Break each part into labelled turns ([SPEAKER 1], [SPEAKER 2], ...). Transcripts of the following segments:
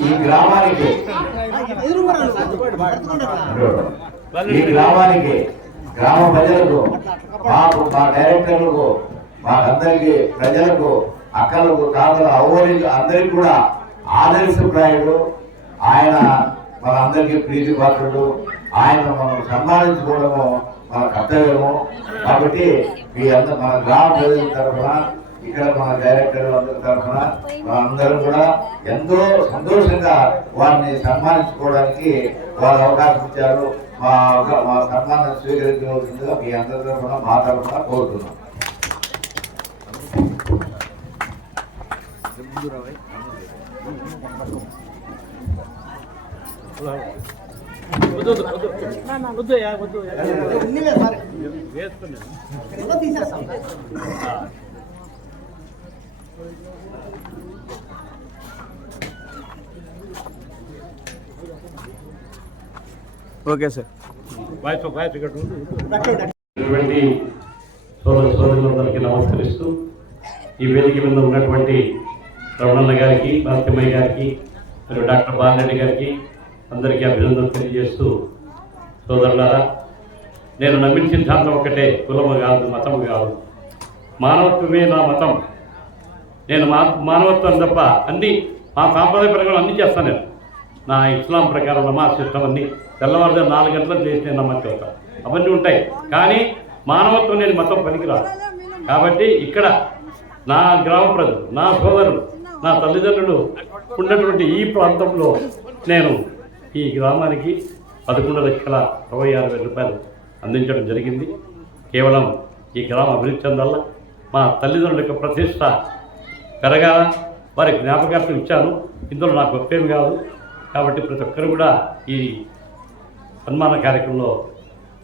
[SPEAKER 1] ఈ గ్రామానికి ఈ గ్రామానికి గ్రామ ప్రజలకు మాకు మా డైరెక్టర్లకు మాకందరికి ప్రజలకు అక్కలకు తాతలు అవ్వరికి అందరికి కూడా ఆదర్శప్రాయుడు ఆయన మన అందరికీ ప్రీతి పాత్రుడు. ఆయన మనం సన్మానించుకోవడము మన కర్తవ్యము. కాబట్టి మీ అందరూ మన గ్రామ ప్రజల తరఫున ఇక్కడ మన డైరెక్టర్ అందరి తరఫున అందరం కూడా ఎంతో సంతోషంగా వారిని సన్మానించుకోవడానికి వాళ్ళు అవకాశం ఇచ్చారు. మా మా సన్మానం స్వీకరించవలసిందిగా మీ అందరి తరఫున మా తరఫున కోరుతున్నాం.
[SPEAKER 2] Okay sir.
[SPEAKER 3] సోదర సోదరులందరికీ నమస్కరిస్తూ ఈ వేదిక మీద ఉన్నటువంటి రమణన్న గారికి భారతిమయ్య గారికి మరియు డాక్టర్ బాలరెడ్డి గారికి అందరికీ అభినందనలు తెలియజేస్తూ సోదరులారా నేను నమ్మిన సిద్ధాంతం ఒకటే కులము కాదు మతము కాదు. మానవత్వమే నా మతం. నేను మా మానవత్వం తప్ప అన్ని మా సాంప్రదాయ ప్రకారం అన్నీ చేస్తాను నేను. నా ఇస్లాం ప్రకారం నమాజ్ సిస్టమ్ అన్ని. తెల్లవారుజాము నాలుగు గంటలకు చేసి నేను నమాజ్ చదువుతాను అవన్నీ ఉంటాయి. కానీ మానవత్వం నేను మతం పనికిరాదు. కాబట్టి ఇక్కడ నా గ్రామ ప్రజలు నా సోదరులు నా తల్లిదండ్రులు ఉన్నటువంటి ఈ ప్రాంతంలో నేను ఈ గ్రామానికి పదకొండు లక్షల అరవై ఆరు వేల రూపాయలు అందించడం జరిగింది. కేవలం ఈ గ్రామం అభివృద్ధి చెందాల? మా తల్లిదండ్రుల యొక్క ప్రతిష్ట పెరగాల వారి జ్ఞాపకార్థం ఇచ్చాను ఇందులో నాకు గొప్పేం కాదు. కాబట్టి ప్రతి ఒక్కరు కూడా ఈ సన్మాన కార్యక్రమంలో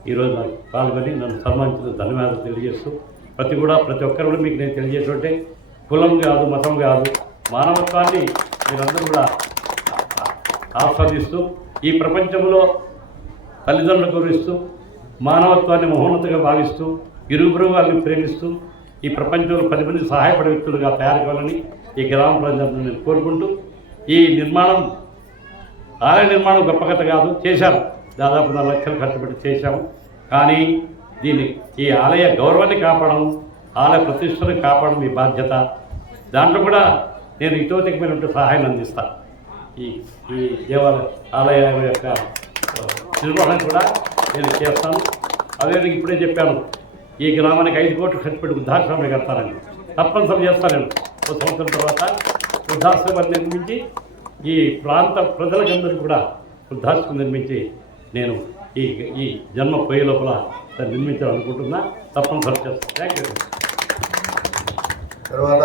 [SPEAKER 3] ఈరోజు నాకు పాల్గొని నన్ను సన్మానించిన ధన్యవాదాలు తెలియజేస్తూ ప్రతి కూడా ప్రతి ఒక్కరు కూడా మీకు నేను తెలియజేస్తుంటే కులం కాదు మతం కాదు మానవత్వాన్ని మీరందరూ కూడా ఆస్వాదిస్తూ ఈ ప్రపంచంలో తల్లిదండ్రులు గౌరవిస్తూ మానవత్వాన్ని మహోన్నతగా భావిస్తూ ఇరువురు వాళ్ళని ప్రేమిస్తూ ఈ ప్రపంచంలో పది మంది సహాయపడే వ్యక్తులుగా తయారు కావాలని ఈ గ్రామ ప్రజలను నేను కోరుకుంటూ ఈ నిర్మాణం ఆలయ నిర్మాణం గొప్ప కథ కాదు చేశారు. దాదాపు నాలుగు లక్షలు ఖర్చు పెట్టి చేశాము. కానీ దీన్ని ఈ ఆలయ గౌరవాన్ని కాపాడడం ఆలయ ప్రతిష్టను కాపాడడం మీ బాధ్యత. దాంట్లో కూడా నేను ఇతోతికమైనటువంటి సహాయాన్ని అందిస్తాను ఈ ఈ దేవాలయ ఆలయం యొక్క నిర్వహణ కూడా నేను చేస్తాను. అదేవిధంగా ఇప్పుడే చెప్పాను ఈ గ్రామానికి ఐదు కోట్లు ఖర్చు పెట్టి వృద్ధాశ్రమం కడతానని తప్పనిసరి చేస్తాను ఒక సంవత్సరం తర్వాత వృద్ధాశ్రమాన్ని నిర్మించి ఈ ప్రాంత ప్రజలకందరికీ కూడా వృద్ధాశ్రమం నిర్మించి నేను ఈ ఈ జన్మ పోయే లోపల నిర్మించాలనుకుంటున్నా. తప్పనిసరి చేస్తాను. థ్యాంక్ యూ
[SPEAKER 1] తర్వాత